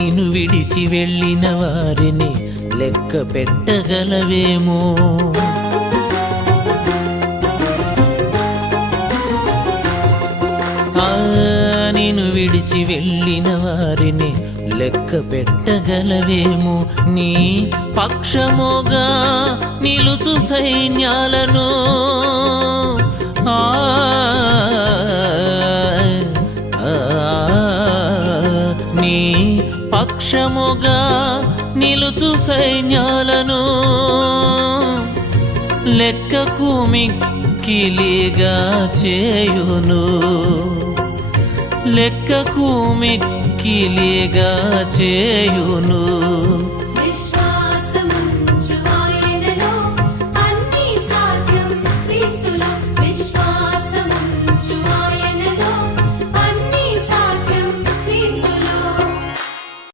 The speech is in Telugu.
నిన్ను విడిచి వెళ్ళిన వారిని లెక్క పెట్టగలవేమో. నిన్ను విడిచి వెళ్ళిన వారిని లెక్క పెట్టగలవేమో. నీ పక్షముగా నిలుచు సైన్యాలను నీ పక్షముగా నిలుచు సైన్యాలను లెక్కకు మిక్కిలిగా చేయును, లెక్కకు మిక్కిలిగా చేయును.